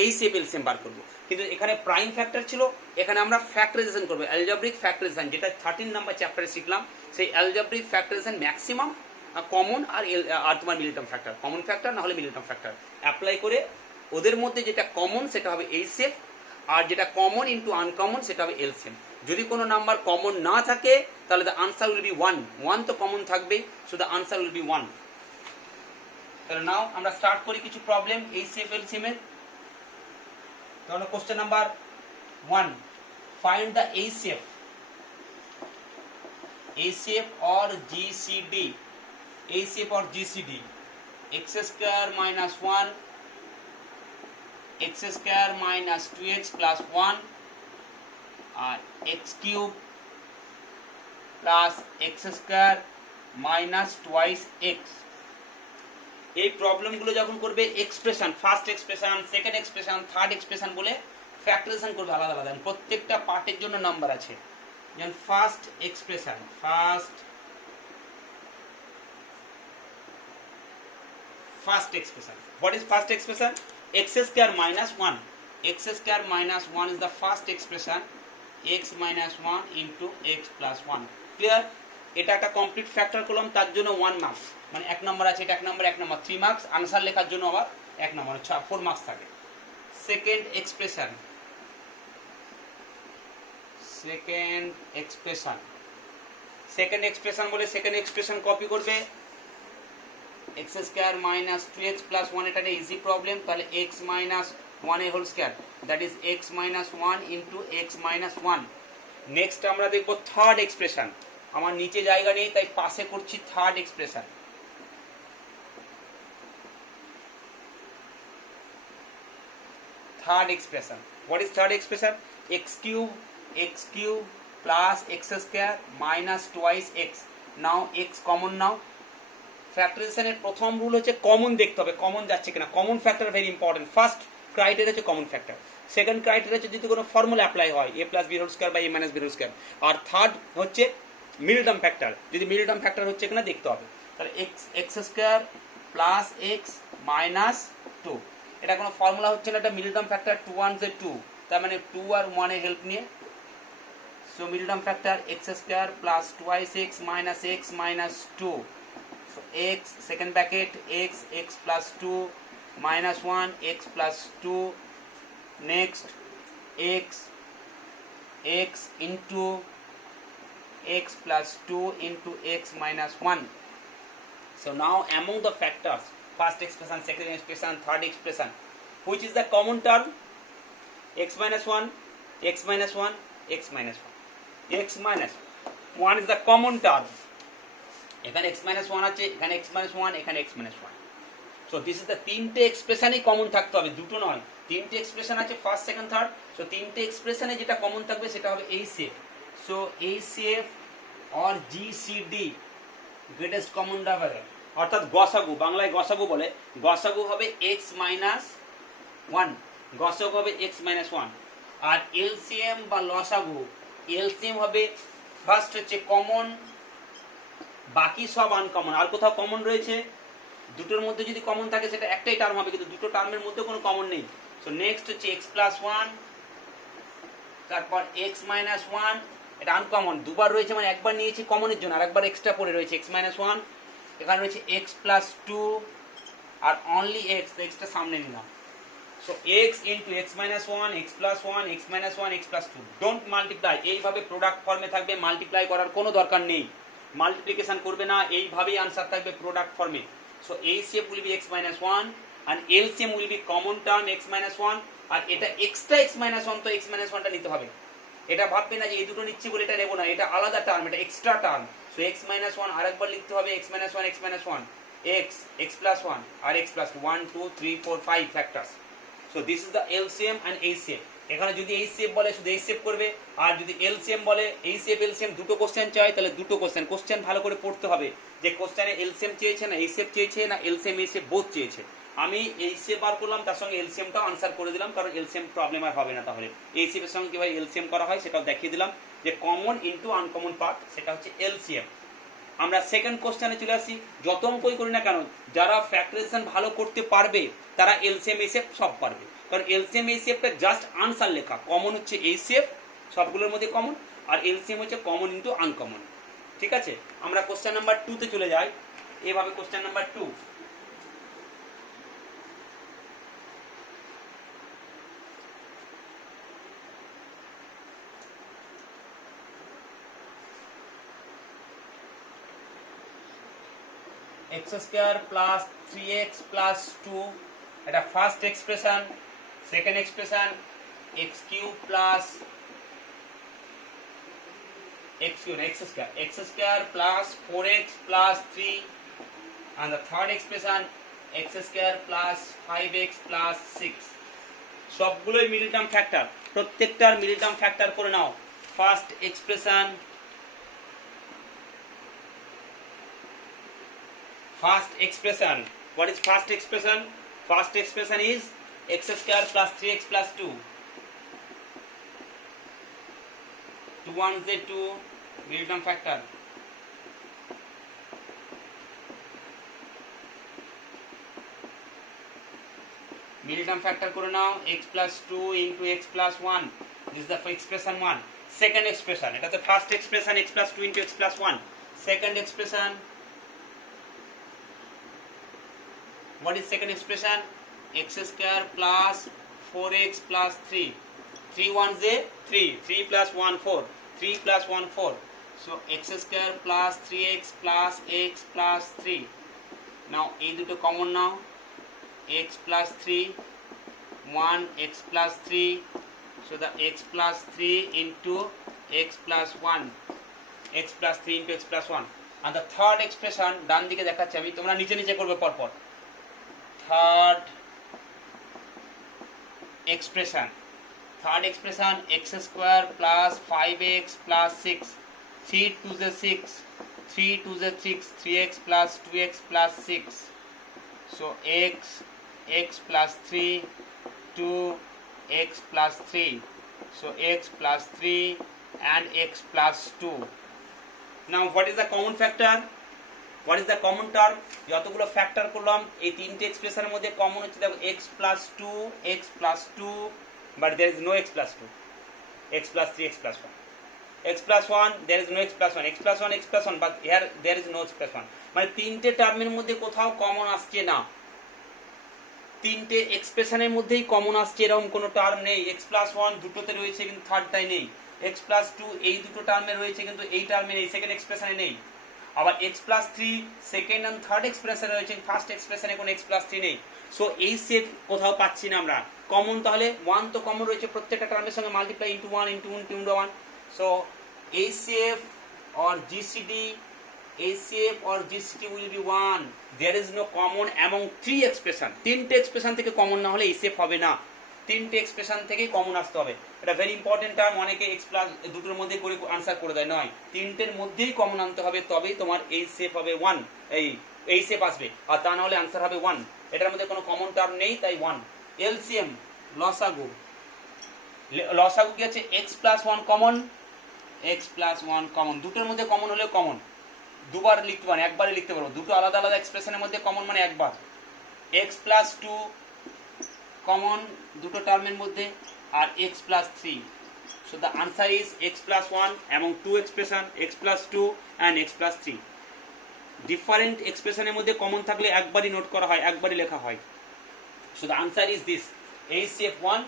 এইচসিএফ এলসিএম বার করব, কিন্তু এখানে প্রাইম ফ্যাক্টর ছিল, এখানে আমরা ফ্যাক্টরাইজেশন করব, অ্যালজেব্রিক ফ্যাক্টরাইজেশন, যেটা 13 নাম্বার চ্যাপ্টারে শিখলাম। সেই অ্যালজেব্রিক ফ্যাক্টরাইজেশন ম্যাক্সিমাম কমন আর তোমার middle term factor, common factor না হলে মিডল টার্ম ফ্যাক্টর অ্যাপ্লাই করে ওদের মধ্যে যেটা কমন সেটা হবে এইচসিএফ, আর যেটা কমন ইনটু আনকমন সেটা হবে এলসিএম। যদি কোনো নাম্বার কমন না থাকে তাহলে দ্য আনসার উইল বি 1, 1 তো কমন থাকবেই, so the answer will be 1। তাহলে নাও আমরা স্টার্ট করি কিছু প্রবলেম এইচসিএফ এলসিএম এর। তাহলে question number 1, find the ACF or GCD, ACF or GCD, x square minus 1, x square minus 2x plus 1 আর x cube plus x square minus twice x। এই প্রবলেমগুলো যখন করবে expression, first expression, second expression, third expression বলে factorisation করবে আলাদা আলাদা, প্রত্যেকটা পার্টের জন্য নাম্বার আছে। যেমন first expression, first expression. What is first expression? X square minus 1. X square minus 1 is the first expression. X minus 1 into x plus 1. Clear? এটা একটা কমপ্লিট ফ্যাক্টর করলাম, তার জন্য 1 মার্কস, মানে 1 নম্বর আছে, এটা 1 নম্বর 3 মার্কস। আনসার লেখার জন্য আবার 1 নম্বর 4 মার্কস থাকে। সেকেন্ড এক্সপ্রেশন, সেকেন্ড এক্সপ্রেশন বলে সেকেন্ড এক্সপ্রেশন কপি করবে x square minus 2x plus 1, এটা একটা ইজি প্রবলেম। তাহলে x minus 1 এর whole square, that is x minus 1 into x minus 1। Next আমরা দেখব থার্ড এক্সপ্রেশন। আমার নিচে জায়গা নেই তাই পাশে করছি third expression. Third expression, what is third expression? x cube plus x square minus twice x। নাও x কমন নাও। ফ্যাক্টরাইজেশনের প্রথম রুল হচ্ছে কমন দেখতে হবে, কমন যাচ্ছে কিনা। Common factor very important. First criteria হচ্ছে কমন ফ্যাক্টর, সেকেন্ড ক্রাইটেরিয়া হচ্ছে যদি কোনো ফর্মুলা অ্যাপ্লাই হয় a plus b whole square by a minus b whole square, আর থার্ড হচ্ছে মিডল টার্ম ফ্যাক্টর, যদি মিডল টার্ম ফ্যাক্টর হচ্ছে কিনা দেখতে হবে। তাহলে x square plus x minus 2, এটা কোনো ফর্মুলা হচ্ছে না, এটা মিডল টার্ম ফ্যাক্টর, 2 1 2, তার মানে 2 আর 1 এর হেল্প নিয়ে। So middle term factor x square plus twice x minus 2, x second bracket x plus 2 minus 1 x plus 2, next x into x plus 2 into x minus 1. So now among the factors, first expression, second expression, third expression, which is the common term? X minus 1, x minus 1, x minus 1, x minus 1 is the common term। এখানে x minus 1 আছে, এখানে x minus 1, এখানে x minus 1। So this is the তিনটে এক্সপ্রেশনই common থাকতে হবে, দুটো নয়, তিনটে এক্সপ্রেশন আছে, ফার্স্ট সেকেন্ড থার্ড। সো তিনটে এক্সপ্রেশনে যেটা কমন থাকবে সেটা হবে ACF। So ACF or GCD, greatest common divider, অর্থাৎ গসাগু, বাংলায় গসাগু বলে, গসাগু হবে x minus 1, গসাগু হবে x minus 1। আর এলসিএম বা লসাগু, এলসিএম হবে ফার্স্ট হচ্ছে কমন, বাকি সব আনকমন। আর কোথাও কমন রয়েছে? দুটোর মধ্যে যদি কমন থাকে সেটা একটাই টার্ম হবে, কিন্তু দুটো টার্মের মধ্যে কোনো কমন নেই। সো নেক্সট হচ্ছে x প্লাস 1, তারপর x মাইনাস 1, এটা আনকমন, দুবার রয়েছে মানে একবার নিয়েছি কমনের জন্য, আর একবার এক্সট্রা পড়ে রয়েছে x মাইনাস 1। এখানে রয়েছে x প্লাস 2 আর অনলি x, তো এক্সটা সামনে নিলাম। So x into x minus 1, x plus 1, x minus 1, x plus 2, don't multiply. এইভাবে প্রোডাক্ট ফর্মে থাকবে, মাল্টিপ্লাই করার কোনো দরকার নেই, মাল্টিপ্লিকেশন করবে না, এইভাবেই আনসার থাকবে প্রোডাক্ট ফর্মে। So ACF will be x minus 1 and LCM will be common term x minus 1, আর এটা এক্সট্রা x minus 1, তো x minus 1টা নিতে হবে। এটা ভাববে না যে এই দুটো নিচ্ছি বলে এটা নেব না, এটা আলাদা টার্ম, এটা extra term. So x minus 1 আরেকবার লিখতে হবে, x minus 1, x minus 1, x plus 1 আর x plus 1 2 3 4 5 factors. So this is the LCM and ACF। এখানে যদি ACF বলে শুধু ACF করবে, আর যদি LCM বলে ACF LCM দুটো কোশ্চেন চাই তাহলে দুটো কোশ্চেন ভালো করে পড়তে হবে, যে কোশ্চেনে LCM চেয়েছে না ACF চেয়েছে, না LCM ACF বোথ চেয়েছে। আমি ACF বার করলাম, তার সঙ্গে LCMটাও আনসার করে দিলাম, কারণ LCM প্রবলেম আর হবে না। তাহলে ACF এর সঙ্গে কিভাবে LCM করা হয় সেটাও দেখিয়ে দিলাম, যে কমন ইনটু আনকমন পার্ট, সেটা হচ্ছে LCM। আমরা সেকেন্ড কোশ্চেনে চলে আসি। যত অঙ্কই করি না কেন, যারা ফ্যাক্টরাইজেশন ভালো করতে পারবে তারা LCM ACF সব পারবে, কারণ LCM ACFটা জাস্ট আনসার লেখা। কমন হচ্ছে ACF, সবগুলোর মধ্যে কমন, আর LCM হচ্ছে কমন ইনটু আনকমন। ঠিক আছে, আমরা কোশ্চেন নাম্বার 2 তে চলে যাই। এভাবে question number 2, x square plus 3x plus 2 এটা first expression. Second expression x cube plus x square plus 4x plus 3, and the third expression x square plus 5x plus 6 সবগুলোই middle term factor. প্রত্যেকটার middle term factor করে নাও। First expression what is first expression? First expression is x square plus 3x plus 2. 2 1s are 2, middle term factor. Middle term factor করে নাও x plus 2 into x plus 1. This is the expression 1. Second expression, এটা তো first expression x plus 2 into x plus 1. Second expression, what is second expression? X square plus 4x plus 3. 3 1s are 3. 3 plus 1 4. 3 plus 1 4. So x square plus 3x plus x plus 3. Now এই দুটো common নাও। x plus 3, 1 x plus 3. So the x plus 3 into x plus 1. x plus 3 into x plus 1. And the third expression ডান দিকে দেখাচ্ছি আমি, তোমরা নিচে নিচে করবে পরপর। Third expression x square plus 5x plus 6. 3 2s are 6. 3 2s are 6. 3x plus 2x plus 6. So x plus 3, 2x plus 3. So x plus 3 and x plus 2. Now what is the common factor? What is the common term? যতগুলো factor করলাম এই তিনটে এক্সপ্রেশনের মধ্যে common হচ্ছে দেখো x plus 2, x plus 2, but there is no x plus 2. x plus 3, x plus 1. x plus 1, there is no x plus 1. x plus 1, x plus 1, but here there is no x plus 1. মানে তিনটে টার্মের মধ্যে কোথাও common আসছে না। তিনটে এক্সপ্রেশনের মধ্যেই কমন আসছে এরকম কোনো টার্ম নেই। x plus 1 দুটোতে রয়েছে কিন্তু থার্ডটাই নেই। x plus 2 এই দুটো টার্মে রয়েছে কিন্তু এই টার্মে নেই, সেকেন্ড এক্সপ্রেশনে নেই। আবার x plus 3 second and third এক্সপ্রেশনে রয়েছে, ফার্স্ট এক্সপ্রেশনে কোনো x plus 3 নেই। সো এই সেট কোথাও পাচ্ছি না আমরা কমন। তাহলে 1 তো কমন রয়েছে প্রত্যেকটা টার্মের সঙ্গে, multiply into 1 into 1 into 1। So ACF or GCD will be 1. There is no common among 3 expression. তিনটে এক্সপ্রেশন থেকে কমন না হলে ACF হবে না। তিনটে এক্সপ্রেশন থেকেই কমন আসতে হবে। এটা ভেরি ইম্পর্টেন্ট টার্ম। অনেকে x প্লাস দুটোর মধ্যে করে আনসার করে দেয়, নয়, তিনটের মধ্যেই কমন আনতে হবে, তবেই তোমার ACF হবে 1, এই ACF আসবে, আর তা না হলে আনসার হবে 1। এটার মধ্যে কোনো কমন টার্ম নেই, তাই 1। LCM লসাগু কি আছে? x plus 1 common, x plus 1 common. দুটোর মধ্যে কমন হলেও কমন দুবার লিখতে পারো, একবারে লিখতে পারো। দুটো আলাদা আলাদা এক্সপ্রেশনের মধ্যে কমন মানে একবার। x plus 2 কমন দুটো টার্মের মধ্যে, আর x plus 3. So the answer is x plus 1 among two expression, x plus 2 and x plus 3. Different এক্সপ্রেশনের মধ্যে কমন থাকলে একবারই নোট করা হয়, একবারই লেখা হয়। So the answer is this: ACF 1,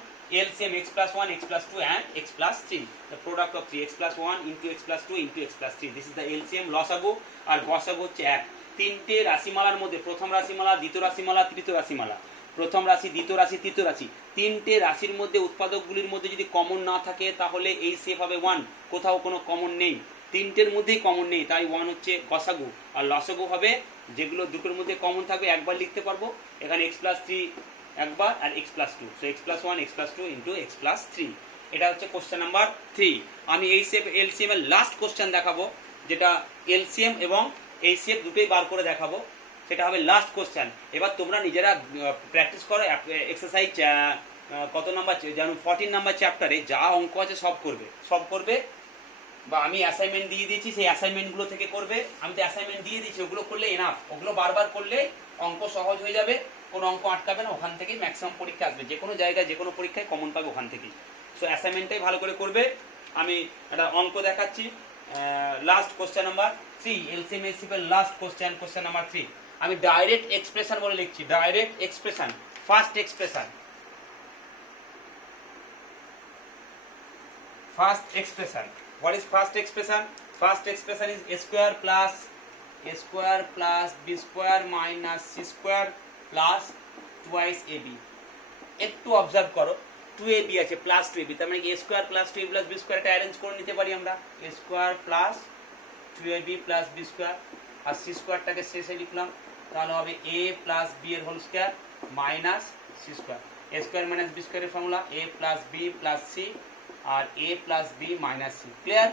LCM x plus 1, x plus 2 and x plus 3. The product of 3, x plus 1 into x plus 2 into x plus 3. This is the LCM লসাগু। আর গসাগু হচ্ছে 1। তিনটে রাশিমালার মধ্যে প্রথম রাশিমালা, দ্বিতীয় রাশিমালা, তৃতীয় রাশিমালা, প্রথম রাশি, দ্বিতীয় রাশি, তৃতীয় রাশি, তিনটে রাশির মধ্যে উৎপাদকগুলির মধ্যে যদি কমন না থাকে তাহলে ACF হবে 1। কোথাও কোনো কমন নেই, তিনটের মধ্যেই কমন নেই, তাই 1 হচ্ছে গসাগু। আর লসাগু হবে যেগুলো দুটোর মধ্যে কমন থাকবে একবার লিখতে পারবো। এখানে x plus 3 একবার আর x plus 2, so x plus 1, x plus 2 into x plus 3। এটা হচ্ছে কোশ্চেন নাম্বার 3। আমি LCM এর লাস্ট কোশ্চেন দেখাবো, যেটা LCM এবং ACF দুটোই বার করে দেখাবো, সেটা হবে লাস্ট কোশ্চেন। এবার তোমরা নিজেরা প্র্যাকটিস করো। এক্সারসাইজ কত নাম্বার জানো? 14 নাম্বার চ্যাপ্টারে যা অঙ্ক আছে সব করবে, বা আমি অ্যাসাইনমেন্ট দিয়ে দিয়েছি, সেই অ্যাসাইনমেন্টগুলো থেকে করবে। আমি তো অ্যাসাইনমেন্ট দিয়ে দিয়েছি, ওগুলো করলে এনাফ। ওগুলো বারবার করলে অঙ্ক সহজ হয়ে যাবে, কোনো অঙ্ক আটকাবে না, ওখান থেকেই ম্যাক্সিমাম পরীক্ষা আসবে। যে কোনো জায়গায় যে কোনো পরীক্ষায় কমন পাবে ওখান থেকেই। সো অ্যাসাইনমেন্টটাই ভালো করে করবে। আমি একটা অঙ্ক দেখাচ্ছি। Last question number 3, LCM ACF এর লাস্ট কোশ্চেন নাম্বার 3। আমি ডাইরেক্ট এক্সপ্রেশন বলে লিখছি, direct expression. First expression, what is first expression? First expression is a square plus a square plus b square minus c square plus twice ab। একটু observe করো 2ab আছে plus 2ab, তার মানে কি a square plus 2ab plus b square এটা arrange করে নিতে পারি আমরা, a square plus 2ab plus b square, আর c স্কয়ারটাকে শেষে লিখলাম, তাহলে হবে a প্লাস b এর whole square minus c square. a square minus b স্কয়ারের formula a plus b plus c আর a plus b minus c। Clear?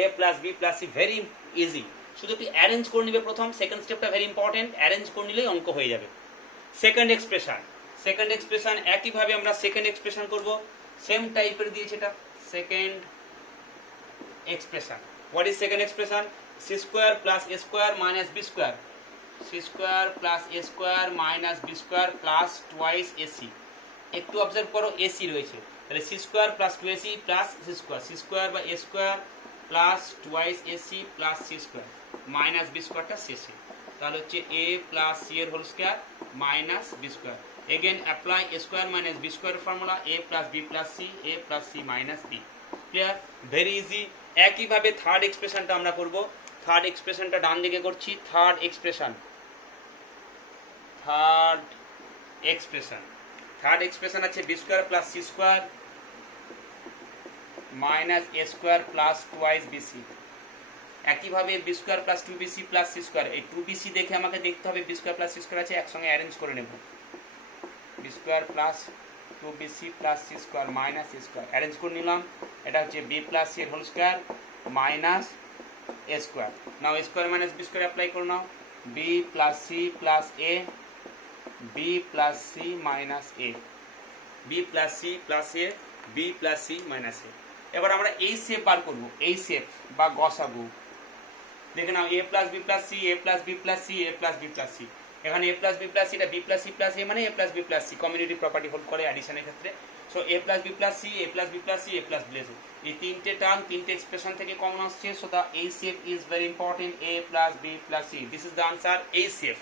a plus b plus c very easy, শুধু একটু arrange করে নিবে প্রথম, second স্টেপটা very important, arrange করে নিলেই অঙ্ক হয়ে যাবে। সেকেন্ড এক্সপ্রেশন একইভাবে আমরা সেকেন্ড এক্সপ্রেশন করব, সেম টাইপের দিয়েছে এটা second expression. What is second expression? c square plus a square minus b square, c square plus a square minus b square plus twice ac। একটু অবজার্ভ করো ac রয়েছে, তাহলে c square plus 2ac plus c square, c square বা a square plus twice ac plus c square minus b স্কয়ারটা শেষে, তাহলে হচ্ছে a plus c এর whole square minus b square. Again apply a square minus b square formula, a plus b plus c, a plus c minus b। Clear? Very easy. একইভাবে third এক্সপ্রেশনটা আমরা করব। Third এক্সপ্রেশনটা ডান দিকে করছি। Third expression আছে b square plus c square minus a square plus twice bc। একইভাবে b square plus 2bc plus c square, এই 2bc দেখে আমাকে দেখতে হবে b square plus c square আছে, একসঙ্গে অ্যারেঞ্জ করে নেব। b square plus 2bc plus c square minus a square arrange করে নিলাম। এটা হচ্ছে b প্লাস c এর whole square minus a square. Now a square minus b square apply করে নাও, b plus c plus a, b plus c minus a, b plus c plus a, b plus c minus a। এবার আমরা এই shape বার করব, এই shape বা গসাগু। দেখে নাও a plus b plus c, a plus b plus c, a plus b plus c। এখানে a plus b plus c, এটা b plus c plus a মানে a plus b plus c, community property hold করে অ্যাডিশনের ক্ষেত্রে। So a plus b plus c, a plus b plus c, a plus b plus c, এই তিনটে term তিনটে expression থেকে common আসছে। So the এই shape is very important, a plus b plus c, this is the answer. এই shape,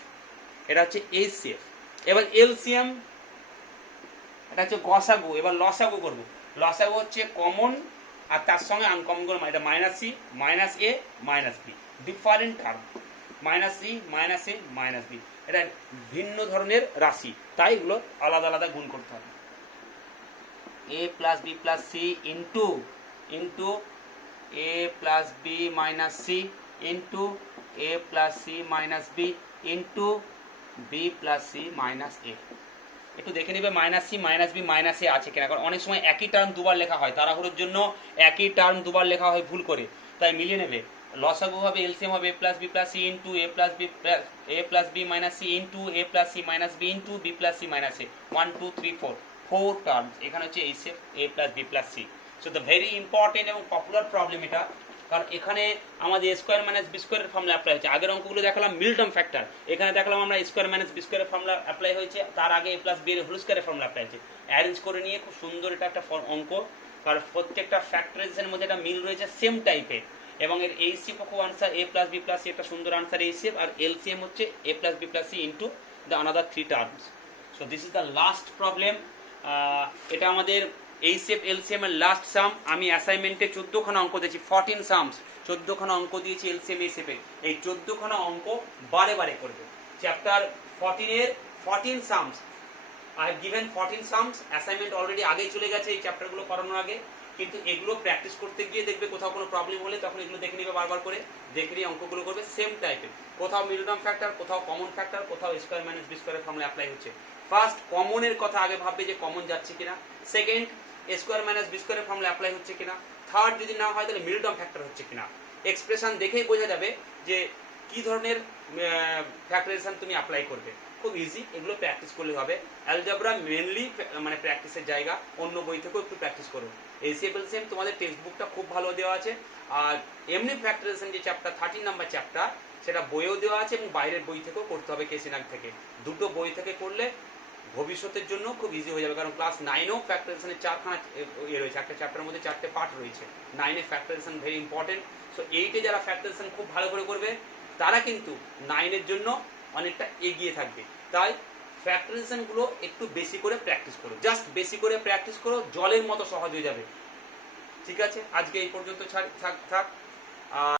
এটা হচ্ছে এই শেপ। এবার এলসিএম, এটা হচ্ছে গসাগু। এবার লসাগু করব। লসাগু হচ্ছে কমন আর তার সঙ্গে আনকমন করব, এটা minus c minus a minus b, different term, minus c minus a minus b, এটা ভিন্ন ধরনের রাশি, তাই এগুলো আলাদা আলাদা গুণ করতে হবে। a plus b plus c into a plus b minus c into a plus c minus b into b plus c minus a। একটু দেখে নেবে minus c minus b minus a আছে কিনা, কারণ অনেক সময় একই টার্ম দুবার লেখা হয়, তাড়াহুড়োর জন্য একই টার্ম দুবার লেখা হয় ভুল করে, তাই মিলিয়ে নেবে। লসাগু হবে, এলসিএম হবে a plus b plus c into a plus b minus c into a plus c minus b into b plus c minus a। 1 2 3 4 4 terms এখানে হচ্ছে এই shape a plus b plus c। So the very important এবং popular problem এটা, কারণ এখানে আমাদের a square minus b স্কয়ারের formula apply হচ্ছে। আগের অঙ্কগুলো দেখালাম মিডটার্ম ফ্যাক্টর, এখানে দেখলাম আমরা a স্কয়ার মাইনাস b স্কয়ারের ফর্মুলা অ্যাপ্লাই হয়েছে, তার আগে a প্লাস b এর হোল স্কয়ারের ফর্মুলা অ্যাপ্লাই হয়েছে। অ্যারেঞ্জ করে নিয়ে খুব সুন্দর এটা একটা অঙ্ক, কারণ প্রত্যেকটা ফ্যাক্টরাইজেশনের মধ্যে একটা মিল রয়েছে সেম টাইপের, এবং এর এই শেপ খুব answer a plus b plus c একটা সুন্দর আনসার এই শেপ, আর এলসিএম হচ্ছে a plus b plus c into the another 3 terms. So this is the last problem. এটা আমাদের এই শেপ এলসিএম এর লাস্ট সাম। আমি অ্যাসাইনমেন্টে 14খানা অঙ্ক দিয়েছি, 14 সামস, 14খানা অঙ্ক দিয়েছি এলসিএম এই শেপে। এই 14খানা অঙ্ক বারে বারে করবে। চ্যাপ্টার 14 এর 14 sums, I have given 14 sums. Assignment already আগেই চলে গেছে এই চ্যাপ্টারগুলো করানোর আগে, কিন্তু এগুলো প্র্যাকটিস করতে গিয়ে দেখবে কোথাও কোনো প্রবলেম হলে তখন এগুলো দেখে নিবে, বারবার করে দেখে নিয়ে অঙ্কগুলো করবে সেম টাইপের, কোথাও মিডটার্ম ফ্যাক্টর, কোথাও কমন ফ্যাক্টর, কোথাও স্কয়ার মাইনাস বি স্কয়ারের ফর্মুলা অ্যাপ্লাই হচ্ছে। ফার্স্ট কমনের কথা আগে ভাববে যে কমন যাচ্ছে কিনা, সেকেন্ড স্কয়ার মাইনাস বি স্কয়ারের ফর্মুলা অ্যাপ্লাই হচ্ছে কিনা, থার্ড যদি না হয় তাহলে মিডটার্ম ফ্যাক্টর হচ্ছে কিনা। এক্সপ্রেশন দেখেই বোঝা যাবে যে কি ধরনের ফ্যাক্টরাইজেশন তুমি অ্যাপ্লাই করবে। খুব ইজি, এগুলো প্র্যাকটিস করলে হবে। অ্যালজেব্রা মেনলি মানে প্র্যাকটিসের জায়গা, অন্য বই থেকেও একটু প্র্যাকটিস করো। এলসিএম তোমাদের টেক্সট বুকটা খুব ভালো দেওয়া আছে, আর এমনি ফ্যাক্টরাইজেশন যে চ্যাপ্টার 13 নাম্বার চ্যাপ্টার সেটা বইও দেওয়া আছে, এবং বাইরের বই থেকেও করতে হবে কেসিনাগ থেকে। দুটো বই থেকে করলে ভবিষ্যতের জন্য খুব ইজি হয়ে যাবে, কারণ ক্লাস 9এও ফ্যাক্টরাইজেশনের 4খানা রয়েছে, একটা চ্যাপ্টারের মধ্যে 4টে পার্ট রয়েছে। 9এ ফ্যাক্টরাইজেশন ভেরি ইম্পর্টেন্ট। সো 8এ যারা ফ্যাক্টরাইজেশন খুব ভালো করে করবে তারা কিন্তু 9এর জন্য অনেকটা এগিয়ে থাকবে। তাই ফ্যাক্টরাইজেশনগুলো একটু বেশি করে প্র্যাকটিস করো, জাস্ট বেশি করে প্র্যাকটিস করো, জলের মতো সহজ হয়ে যাবে। ঠিক আছে, আজকে এই পর্যন্ত থাক।